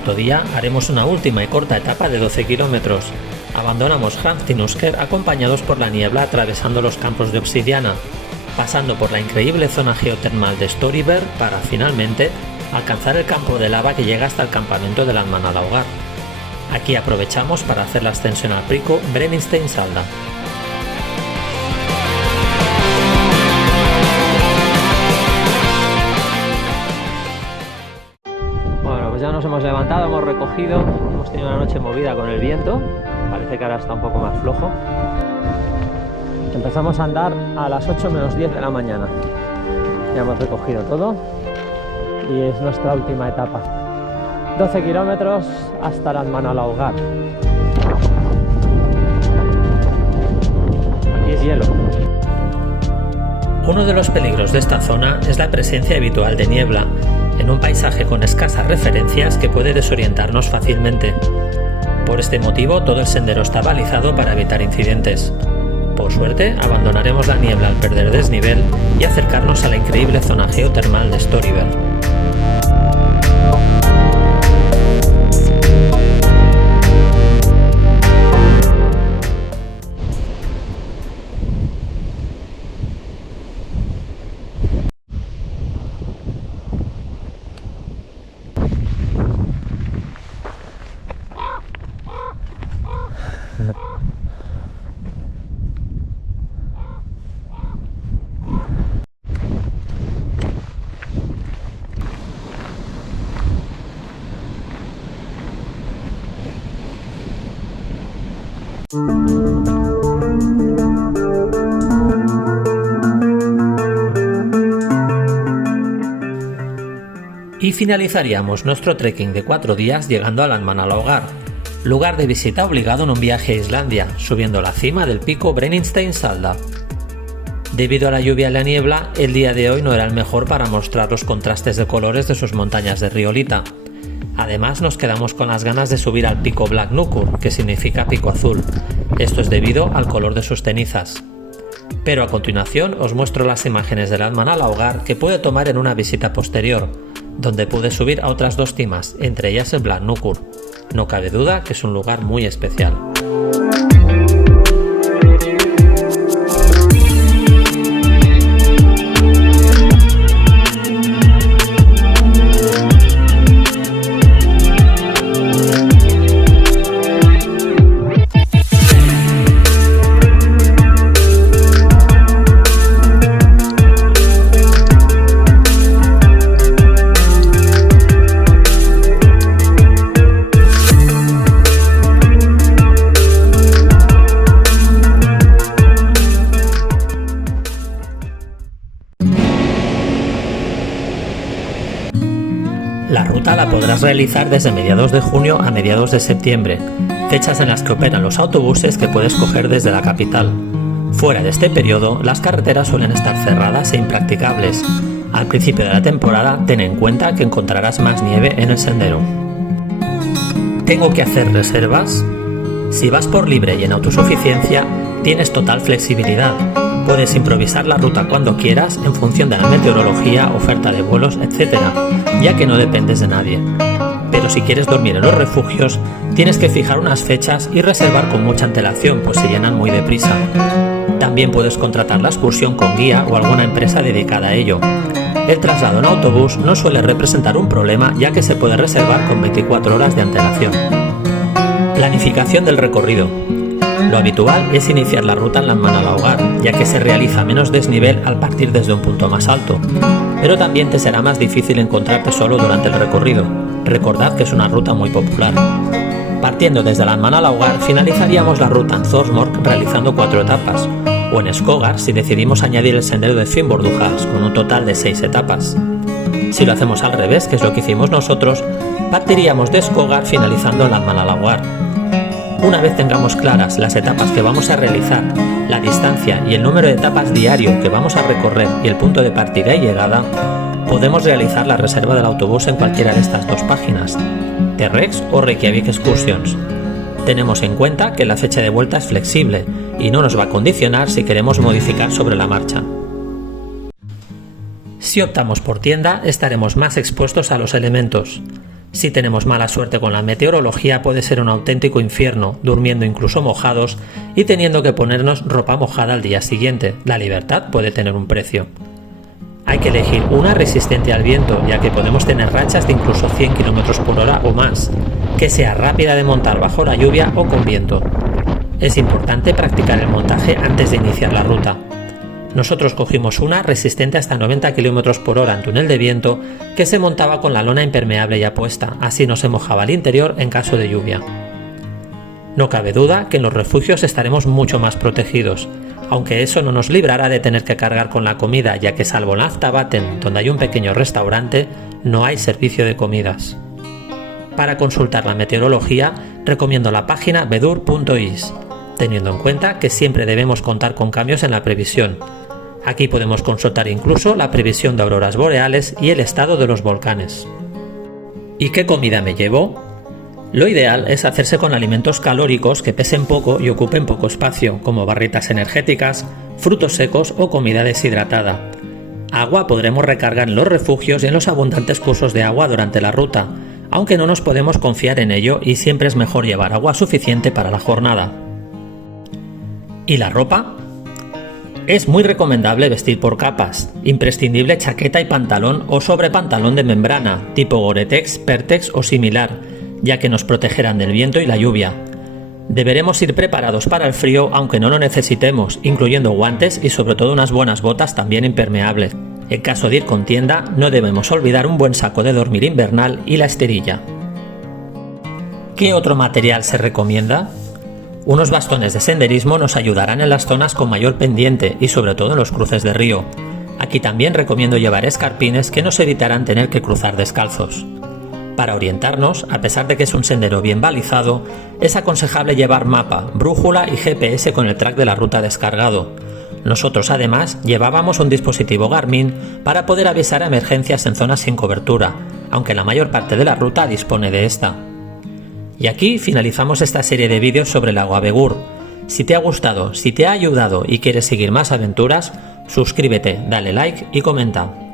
cuarto día haremos una última y corta etapa de 12 kilómetros. Abandonamos Hrafnstinnusker acompañados por la niebla atravesando los campos de obsidiana, pasando por la increíble zona geotermal de Storyberg para finalmente alcanzar el campo de lava que llega hasta el campamento de Landmannalaugar. Aquí aprovechamos para hacer la ascensión al pico Brennisteinsalda. Bueno, pues ya nos hemos levantado, hemos recogido, hemos tenido una noche movida con el viento, parece que ahora está un poco más flojo. Empezamos a andar a las 8 menos 10 de la mañana. Ya hemos recogido todo y es nuestra última etapa. 12 kilómetros hasta Landmannalaugar. Aquí es hielo. Uno de los peligros de esta zona es la presencia habitual de niebla, en un paisaje con escasas referencias que puede desorientarnos fácilmente. Por este motivo, todo el sendero está balizado para evitar incidentes. Por suerte, abandonaremos la niebla al perder desnivel y acercarnos a la increíble zona geotermal de Storyberg. Y finalizaríamos nuestro trekking de 4 días llegando a Landmannalaugar, lugar de visita obligado en un viaje a Islandia, subiendo a la cima del pico Brennisteinsalda. Debido a la lluvia y la niebla, el día de hoy no era el mejor para mostrar los contrastes de colores de sus montañas de riolita. Además, nos quedamos con las ganas de subir al pico Blacknukur, que significa pico azul. Esto es debido al color de sus cenizas. Pero a continuación os muestro las imágenes de Landmannalaugar que pude tomar en una visita posterior, donde pude subir a otras 2 cimas, entre ellas el Blacknukur. No cabe duda que es un lugar muy especial. La ruta la podrás realizar desde mediados de junio a mediados de septiembre, fechas en las que operan los autobuses que puedes coger desde la capital. Fuera de este periodo, las carreteras suelen estar cerradas e impracticables. Al principio de la temporada, ten en cuenta que encontrarás más nieve en el sendero. ¿Tengo que hacer reservas? Si vas por libre y en autosuficiencia, tienes total flexibilidad. Puedes improvisar la ruta cuando quieras en función de la meteorología, oferta de vuelos, etc., ya que no dependes de nadie. Pero si quieres dormir en los refugios, tienes que fijar unas fechas y reservar con mucha antelación, pues se llenan muy deprisa. También puedes contratar la excursión con guía o alguna empresa dedicada a ello. El traslado en autobús no suele representar un problema, ya que se puede reservar con 24 horas de antelación. Planificación del recorrido. Lo habitual es iniciar la ruta en Landmannalaugar, ya que se realiza menos desnivel al partir desde un punto más alto, pero también te será más difícil encontrarte solo durante el recorrido. Recordad que es una ruta muy popular. Partiendo desde Landmannalaugar, finalizaríamos la ruta en Thorsmork realizando 4 etapas, o en Skogar si decidimos añadir el sendero de Finnvörðuháls con un total de 6 etapas. Si lo hacemos al revés, que es lo que hicimos nosotros, partiríamos de Skogar finalizando en Landmannalaugar. Una vez tengamos claras las etapas que vamos a realizar, la distancia y el número de etapas diario que vamos a recorrer y el punto de partida y llegada, podemos realizar la reserva del autobús en cualquiera de estas 2 páginas, T-Rex o Reykjavik Excursions. Tenemos en cuenta que la fecha de vuelta es flexible y no nos va a condicionar si queremos modificar sobre la marcha. Si optamos por tienda, estaremos más expuestos a los elementos. Si tenemos mala suerte con la meteorología, puede ser un auténtico infierno, durmiendo incluso mojados y teniendo que ponernos ropa mojada al día siguiente. La libertad puede tener un precio. Hay que elegir una resistente al viento, ya que podemos tener rachas de incluso 100 km por hora o más, que sea rápida de montar bajo la lluvia o con viento. Es importante practicar el montaje antes de iniciar la ruta. Nosotros cogimos una resistente hasta 90 km por hora en túnel de viento que se montaba con la lona impermeable ya puesta, así no se mojaba el interior en caso de lluvia. No cabe duda que en los refugios estaremos mucho más protegidos, aunque eso no nos librará de tener que cargar con la comida, ya que salvo en Aztabaten, donde hay un pequeño restaurante, no hay servicio de comidas. Para consultar la meteorología, recomiendo la página bedur.is, teniendo en cuenta que siempre debemos contar con cambios en la previsión. Aquí podemos consultar incluso la previsión de auroras boreales y el estado de los volcanes. ¿Y qué comida me llevo? Lo ideal es hacerse con alimentos calóricos que pesen poco y ocupen poco espacio, como barritas energéticas, frutos secos o comida deshidratada. Agua podremos recargar en los refugios y en los abundantes cursos de agua durante la ruta, aunque no nos podemos confiar en ello y siempre es mejor llevar agua suficiente para la jornada. ¿Y la ropa? Es muy recomendable vestir por capas, imprescindible chaqueta y pantalón o sobrepantalón de membrana, tipo Gore-Tex, Pertex o similar, ya que nos protegerán del viento y la lluvia. Deberemos ir preparados para el frío aunque no lo necesitemos, incluyendo guantes y sobre todo unas buenas botas también impermeables. En caso de ir con tienda, no debemos olvidar un buen saco de dormir invernal y la esterilla. ¿Qué otro material se recomienda? Unos bastones de senderismo nos ayudarán en las zonas con mayor pendiente y sobre todo en los cruces de río. Aquí también recomiendo llevar escarpines que nos evitarán tener que cruzar descalzos. Para orientarnos, a pesar de que es un sendero bien balizado, es aconsejable llevar mapa, brújula y GPS con el track de la ruta descargado. Nosotros además llevábamos un dispositivo Garmin para poder avisar a emergencias en zonas sin cobertura, aunque la mayor parte de la ruta dispone de esta. Y aquí finalizamos esta serie de vídeos sobre el lago Begur. Si te ha gustado, si te ha ayudado y quieres seguir más aventuras, suscríbete, dale like y comenta.